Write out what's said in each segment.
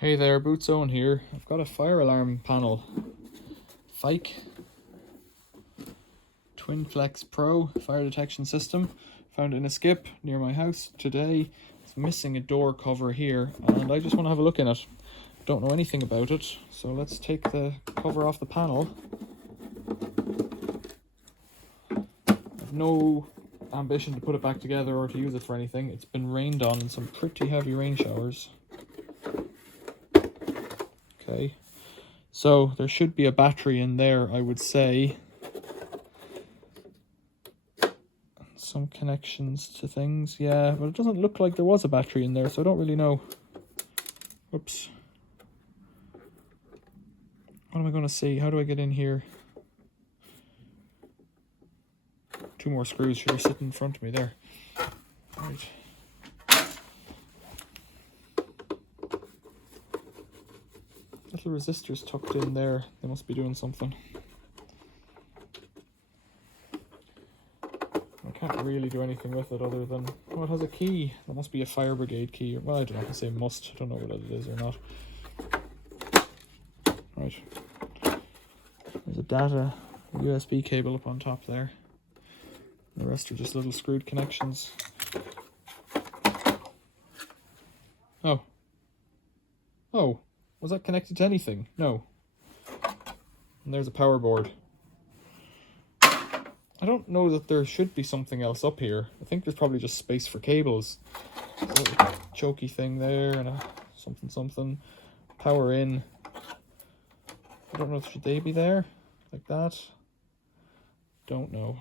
Hey there, Bootzone here. I've got a fire alarm panel. Fike Twinflex Pro fire detection system. Found it in a skip near my house today. It's missing a door cover here and I just want to have a look in it. Don't know anything about it, so let's take the cover off the panel. I've no ambition to put it back together or to use it for anything. It's been rained on in some pretty heavy rain showers. Okay, so there should be a battery in there, I would say. Some connections to things, yeah, but it doesn't look like there was a battery in there, so I don't really know. Oops. What am I going to see? How do I get in here? Two more screws should be sitting in front of me there. Right. Little resistors tucked in there. They must be doing something. I can't really do anything with it other than, oh, it has a key. That must be a fire brigade key. Well, I don't know if I say must. I don't know whether it is or not. Right. There's a data USB cable up on top there. The rest are just little screwed connections. Oh. Oh. Was that connected to anything? No. And there's a power board. I don't know that there should be something else up here. I think there's probably just space for cables. There's a little chokey thing there and a something. Power in. I don't know, should they be there? Like that? Don't know.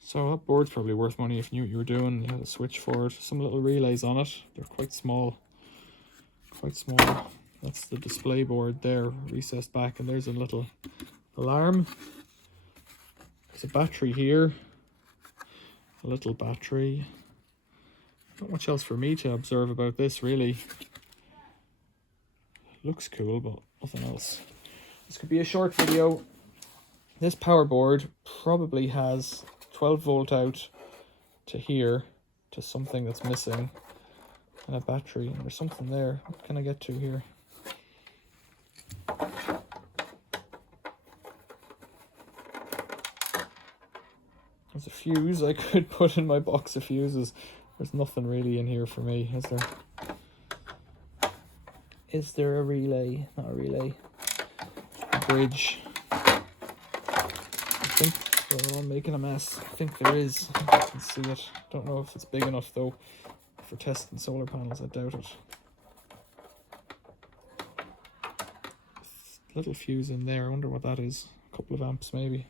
So that board's probably worth money if you knew what you were doing. You had a switch for it. Some little relays on it. They're quite small. Quite small. That's the display board there, recessed back, and there's a little alarm. There's a battery here. A little battery. Not much else for me to observe about this, really. Looks cool, but nothing else. This could be a short video. This power board probably has 12 volt out to here, to something that's missing. And a battery, and there's something there. What can I get to here? There's a fuse I could put in my box of fuses. There's nothing really in here for me, is there? Is there a relay? Not a relay. A bridge. I think we're all making a mess. I think there is. I can see it. Don't know if it's big enough though. For testing solar panels, I doubt it. Little fuse in there, I wonder what that is. A couple of amps maybe.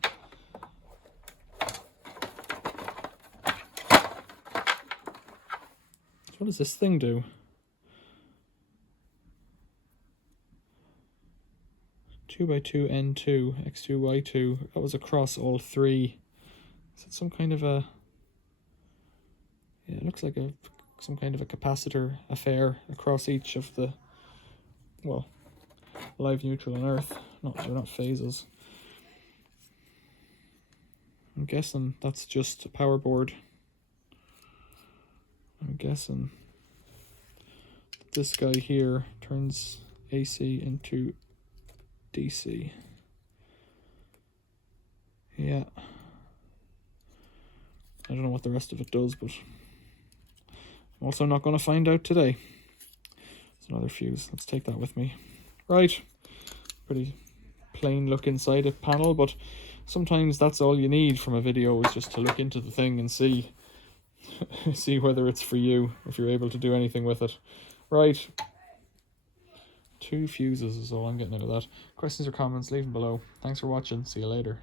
So what does this thing do? 2x2 N2, X2, Y2. That was across all three. Is it some kind of a... Yeah, it looks like some kind of a capacitor affair across each of the, well, live, neutral and earth. They're not phases. I'm guessing that's just a power board. I'm guessing this guy here turns AC into DC. Yeah. I don't know what the rest of it does, but I'm also not going to find out today. It's another fuse. Let's take that with me. Right. Pretty plain look inside a panel, but sometimes that's all you need from a video, is just to look into the thing and see see whether it's for you, if you're able to do anything with it. Right. 2 fuses is all I'm getting out of that. Questions or comments, leave them below. Thanks for watching. See you later.